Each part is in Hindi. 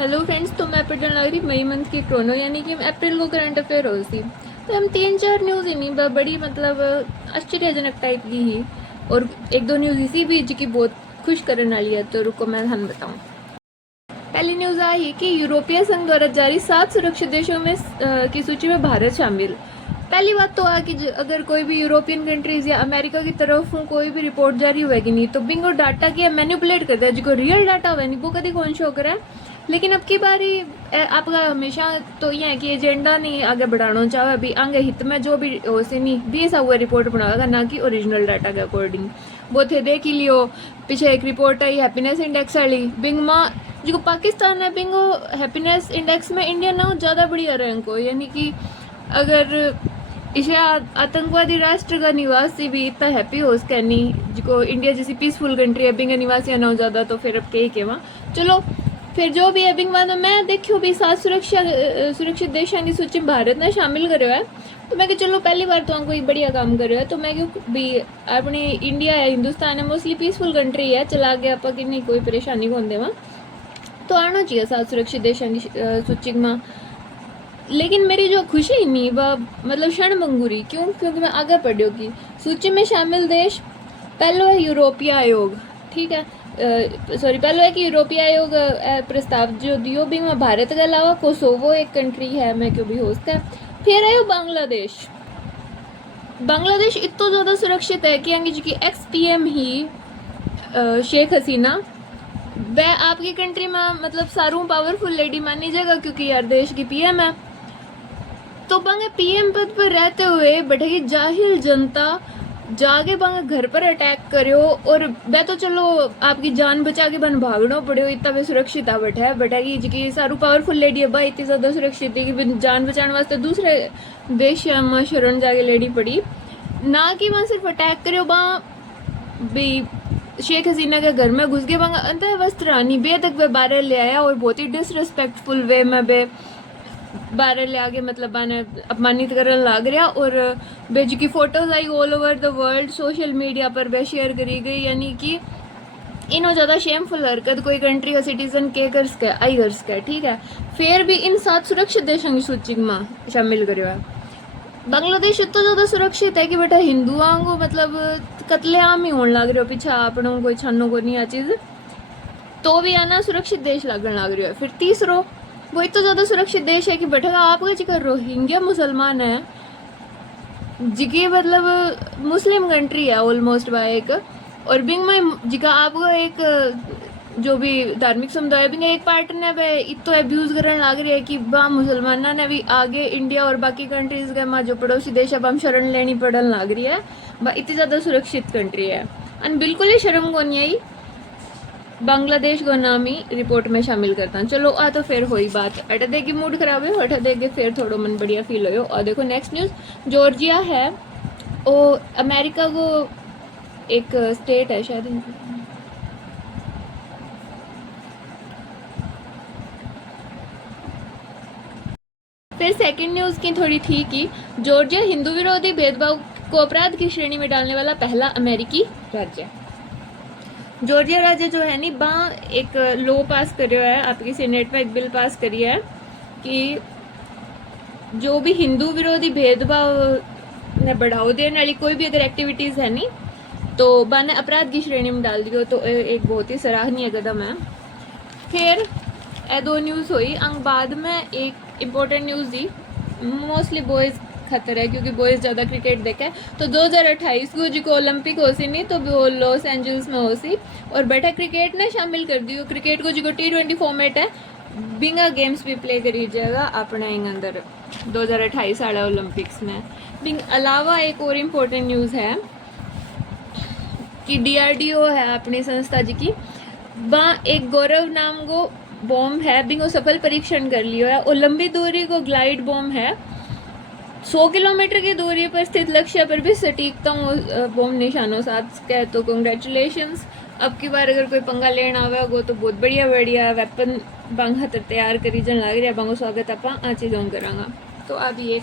हेलो फ्रेंड्स, तो मैं पढ़ने लग रही मई मंथ की क्रोनो, यानी कि अप्रैल को करंट अफेयर हो सी। तो हम 3-4 न्यूज़ ही नहीं बड़ी मतलब आश्चर्यजनक टाइप की ही, और एक दो न्यूज़ इसी भी जिकी बहुत खुश करने वाली है। तो रुको मैं थान बताऊँ। पहली न्यूज़ आई कि यूरोपीय संघ द्वारा जारी 7 सुरक्षित देशों में की सूची में भारत शामिल। पहली बात तो आ कि अगर कोई भी यूरोपियन कंट्रीज या अमेरिका की तरफ कोई भी रिपोर्ट जारी होगी नहीं तो बिंगो डाटा की मैनिपुलेट करता है, जो रियल डाटा हुआ नहीं वो कभी कौन शो करा है। लेकिन अब की बारी आपका हमेशा तो ये है कि एजेंडा नहीं आगे बढ़ाना चाहे, अभी आगे हित में जो भी हो से नहीं भी ऐसा हुआ रिपोर्ट बनाएगा, ना कि ओरिजिनल डाटा के अकॉर्डिंग। वो थे देख ही लियो, पीछे एक रिपोर्ट आई हैप्पीनेस इंडेक्स वाली, बिंग माँ जो पाकिस्तान है बिंगो हैप्पीनेस इंडेक्स में इंडिया ना ज़्यादा बढ़िया रैंक हो, यानी कि अगर इसे आतंकवादी राष्ट्र का निवासी भी इतना हैप्पी हो उसका नहीं, जो इंडिया जैसी पीसफुल कंट्री है बिंग निवासी ना हो ज़्यादा, तो फिर अब कही के वहाँ चलो फिर जो भी है बिंग बाद मैं देखियो भी 7 सुरक्षित देशों की सूची में भारत ने शामिल करो है। तो मैं चलो पहली बार तो कोई बढ़िया काम कर रहे हो, तो मैं क्यों भी अपनी इंडिया है हिंदुस्तान है मोस्टली पीसफुल कंट्री है, चला गया आप कि नहीं कोई परेशानी को वहाँ तो आना चाहिए 7 सुरक्षित देशों की सूची में। लेकिन मेरी जो खुशी ही नहीं वह मतलब क्षणभंगुरी क्यों, क्योंकि मैं आगे पढ़ियो की सूची में शामिल देश पहलो है यूरोपीय आयोग, ठीक है सॉरी पहलो है कि यूरोपीय आयोग प्रस्ताव जो दियो भी में भारत के अलावा कोसोवो एक कंट्री है मैं क्यों भी होस्ट है। फिर आयो बांग्लादेश। बांग्लादेश इतना ज़्यादा सुरक्षित है कि अंगी जी की एक्स पीएम ही शेख हसीना वह आपकी कंट्री में मतलब सारू पावरफुल लेडी मानी जाएगा, क्योंकि यार देश की पीएम है। तो बांगे पीएम पद पर रहते हुए बैठेगी जाहिल जनता जाके बांगे घर पर अटैक करो, और वह तो चलो आपकी जान बचा के बन भागना पड़े इतना भी सुरक्षित आ बैठेगी जी सारू पावरफुल लेडी है भाई इतनी ज़्यादा सुरक्षित है कि जान बचाने वास्ते दूसरे देश में शरण जाके लेडी पड़ी, ना कि वहाँ सिर्फ अटैक करो वहाँ भी शेख हसीना के घर में घुस गए वहाँ अंत वस्त्र रानी बे तक वे बारह ले आया, और बहुत ही डिसरिस्पेक्टफुल वे में बे बारह ले आगे मतलब मैंने अपमानित करने लग रहा, और बेजी की photos I all over the world social media पर बे शेयर करी गई, यानी कि इनो ज़्यादा शेमफुल हरकत कोई कंट्री का सिटीजन के कर सके आई कर सके, ठीक है। फिर भी इन 7 सुरक्षित देशों की सूची में शामिल करो है। बांग्लादेश इतना ज़्यादा सुरक्षित है कि बेटा हिंदुओं को मतलब कत्लेआम ही होने लग रहे हो पीछे अपनों कोई छानो को नहीं आ चीज़, तो भी आना सुरक्षित देश लगने लग रही है। फिर तीसरो वो इतना ज़्यादा सुरक्षित देश है कि बेटा आपका जिक्र रोहिंग्या मुसलमान है जिकी मतलब मुस्लिम कंट्री है ऑलमोस्ट वाई एक, और बिंग में जिका आपका एक जो भी धार्मिक समुदाय बिंग एक पार्ट ने वे इतो अब्यूज करने लग रही है कि वहाँ मुसलमाना ने भी आगे इंडिया और बाकी कंट्रीज के माँ जो पड़ोसी देश है हम शरण लेनी पड़ने लग रही है, वह इतनी ज़्यादा सुरक्षित कंट्री है। और बिल्कुल ही शर्म को नहीं आई बांग्लादेश को नाम ही रिपोर्ट में शामिल करता। चलो आ तो फिर हुई बात हटा देगी मूड खराब है हटा देगे फिर थोड़ा मन बढ़िया फील हो। और देखो नेक्स्ट न्यूज़, जॉर्जिया है वो अमेरिका को एक स्टेट है शायद। फिर सेकंड न्यूज़ की थोड़ी थी कि जॉर्जिया हिंदू विरोधी भेदभाव को अपराध की श्रेणी में डालने वाला पहला अमेरिकी राज्य। जॉर्जिया राज्य जो है नी बा एक लॉ पास करियो है, आपकी सेनेट में एक बिल पास करी है कि जो भी हिंदू विरोधी भेदभाव ने बढ़ावा देने वाली कोई भी अगर एक्टिविटीज़ है नी तो बाने अपराध की श्रेणी में डाल दियो, तो एक बहुत ही सराहनीय कदम है। फिर ए दो न्यूज़ हुई अंग बाद में एक इम्पोर्टेंट न्यूज़ दी मोस्टली बॉयज़ खतर है क्योंकि बॉयज़ ज़्यादा क्रिकेट देखे, तो 2028 को जो ओलंपिक हो सी नहीं तो वो लॉस एंजल्स में हो सी, और बैठा क्रिकेट ने शामिल कर दियो क्रिकेट को जो T20 फॉर्मेट है बिंगा गेम्स भी प्ले करी जाएगा अपने अंदर 2028 वाला ओलंपिक्स में। बिंग अलावा एक और इम्पोर्टेंट न्यूज़ है कि DRDO है अपनी संस्था जी की वहाँ एक गौरव नाम को बॉम्ब है बिंगो सफल परीक्षण कर लियो है, और लंबी दूरी को ग्लाइड बॉम्ब है 100 किलोमीटर की दूरी पर स्थित लक्ष्य पर भी सटीकता बॉम्ब निशानों साथ कह, तो कंग्रेचुलेशंस। अब की बार अगर कोई पंगा लेना आवे हो तो बहुत बढ़िया बढ़िया वेपन बांग हतर तैयार करी जन लग रहा बांगो स्वागत आप आ चीज़ों करांगा। तो अभी एक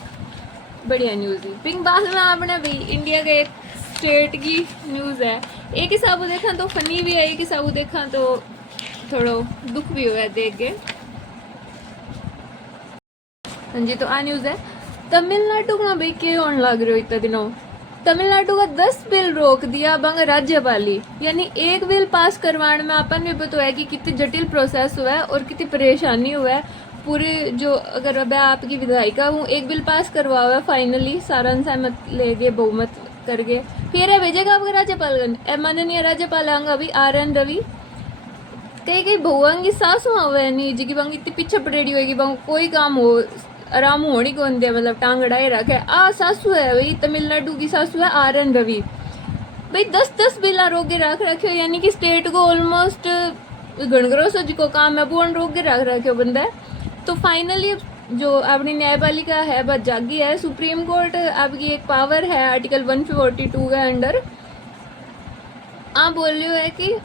बढ़िया न्यूज़ है पिंग बाद में आपने भी इंडिया के एक स्टेट की न्यूज़ है, एक हिसाब देखा तो फनी भी है एक हिसाब देखा तो थोड़ा दुख भी हुआ देख के। हाँ जी, तो आ न्यूज़ है तमिलनाडु में भाई के होने लग रहे हो इतने दिनों। तमिलनाडु का 10 बिल रोक दिया बंग राज्यपाली, यानी एक बिल पास करवाने में अपन भी पता है कि कितनी जटिल प्रोसेस हुआ है और कितनी परेशानी हुआ है पूरे। जो अगर अब आपकी विधायिका हूँ, एक बिल पास करवा हुआ है फाइनली, सारा सहमत ले गए, बहुमत करके फिर है भेजेगा आपका राज्यपाल माननीय राज्यपाल आंगा अभी RN रवि। कई बहुआंगी सासू हुआ नहीं जी की बंग इतनी पीछे पड़ेड़ी होगी, बंग कोई काम हो आराम होनी कौन दिया, मतलब टांग अड़ाए रखे। सासू है भाई, तमिलनाडु की सासू है RN रवि भाई। 10-10 बिला रोके रख रखे हो, यानी कि स्टेट को ऑलमोस्ट गणगरो सो जी को काम है वो रोके रख रखे हो बंदा। तो फाइनली जो अपनी न्यायपालिका है बस जागी है, सुप्रीम कोर्ट आपकी एक पावर है आर्टिकल 142 के अंडर बोल रही है कि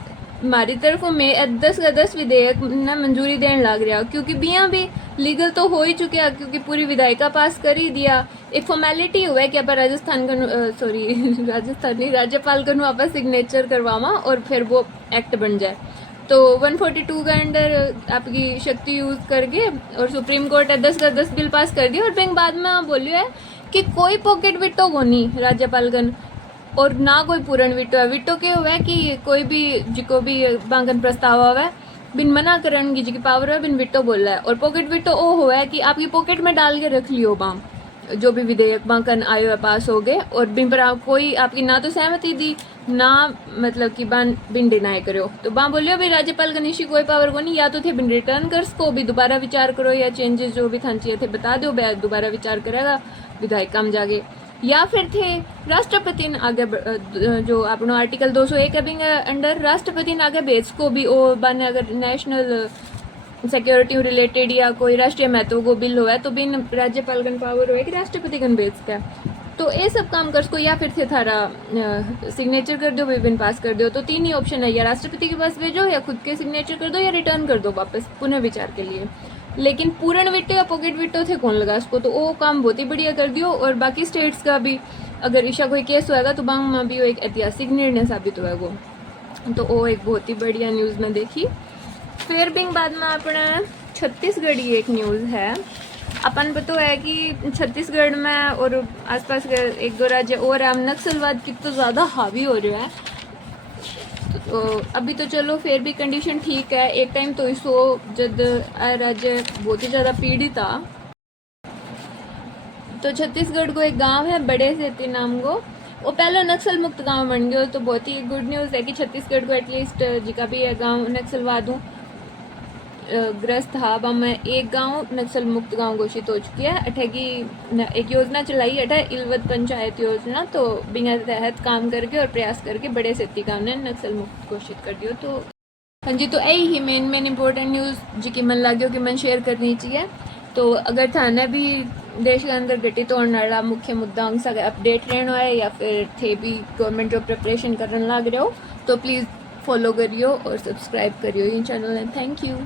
हमारी तरफ में 10 का 10 विधेयक ना मंजूरी देने लग रहा, क्योंकि बिया भी लीगल तो हो ही चुके हैं, क्योंकि पूरी विधायिका पास कर ही दिया। एक फॉर्मेलिटी हुआ है कि आप राजस्थान का राजस्थान नहीं, राज्यपाल का आप सिग्नेचर करवावा और फिर वो एक्ट बन जाए। तो 142 के अंडर आपकी शक्ति यूज करके और सुप्रीम कोर्ट 10 का 10 बिल पास कर दिया। और बैंक बाद में बोलियो है कि कोई पॉकेट विटो को नहीं राज्यपाल गन और ना कोई पूर्ण विटो है। विटो के हुआ है कि कोई भी जिको भी बांगन प्रस्ताव हुआ है बिन मना करण की जी की पावर है बिन विटो बोल रहा है। और पॉकेट विटो ओ हुआ है कि आपकी पॉकेट में डाल के रख लियो बाम जो भी विधेयक बांकन आयो है पास हो गए, और बिन पर कोई आपकी ना तो सहमति दी ना मतलब कि बिन डिनाई करो। तो बाँ बोलियो भाई राज्यपाल का निशी कोई पावर को नहीं, या तो थे बिन रिटर्न कर को भी दोबारा विचार करो, या चेंजेस जो भी थान चाहिए थे बता दो, दोबारा विचार करेगा विधायक काम जागे। या फिर थे राष्ट्रपति ने आगे जो अपनो आर्टिकल 201 के बिंग अंडर राष्ट्रपति ने आगे भेज को भी ओ बने अगर नेशनल सिक्योरिटी रिलेटेड या कोई राष्ट्रीय महत्व को बिल हुआ है तो बिन राज्यपाल गण पावर हुआ कि राष्ट्रपति गण भेज का। तो ये सब काम कर सको, या फिर थे थारा सिग्नेचर कर दो बिन पास कर दो। तो 3 ही ऑप्शन है, या राष्ट्रपति के पास भेजो, या खुद के सिग्नेचर कर दो, या रिटर्न कर दो वापस पुनः विचार के लिए। लेकिन पूर्ण विटो या पॉकेट विटो थे कौन लगा उसको, तो वो काम बहुत ही बढ़िया कर दियो। और बाकी स्टेट्स का भी अगर ईशा कोई केस होएगा तो बांग में भी वो एक ऐतिहासिक निर्णय साबित होएगा। तो वो एक बहुत ही बढ़िया न्यूज़ में देखी। फिर भी बाद में अपना छत्तीसगढ़ की एक न्यूज़ है। अपन पता है कि छत्तीसगढ़ में और आसपास के 1-2 राज्य और नक्सलवाद कितना ज़्यादा हावी हो रहा है। तो अभी तो चलो फिर भी कंडीशन ठीक है, एक टाइम तो इसो जब राज्य बहुत ही ज़्यादा पीड़ित था। तो छत्तीसगढ़ को एक गांव है बड़े सेती नाम को, वो पहले नक्सल मुक्त गांव बन गया। तो बहुत ही गुड न्यूज़ है कि छत्तीसगढ़ को एटलीस्ट जिका भी है गांव नक्सलवादों ग्रस्त था वहाँ में एक गांव नक्सल मुक्त गांव घोषित हो चुकी है। अठे की एक योजना चलाई अठे इलवत पंचायत योजना, तो बिना तहत काम करके और प्रयास करके बड़े सेती गांव ने नक्सल मुक्त घोषित कर दियो। तो हाँ जी, तो यही ही मेन इंपॉर्टेंट न्यूज़ जी की मन लगे कि मन शेयर करनी चाहिए। तो अगर थाने भी देश के अंदर घटित होने वाला मुख्य मुद्दा अपडेट रहना है या फिर थे भी गवर्नमेंट जॉब प्रिपरेशन करने लग रहे हो तो प्लीज़ फॉलो करियो और सब्सक्राइब करियो इन चैनल। Thank you.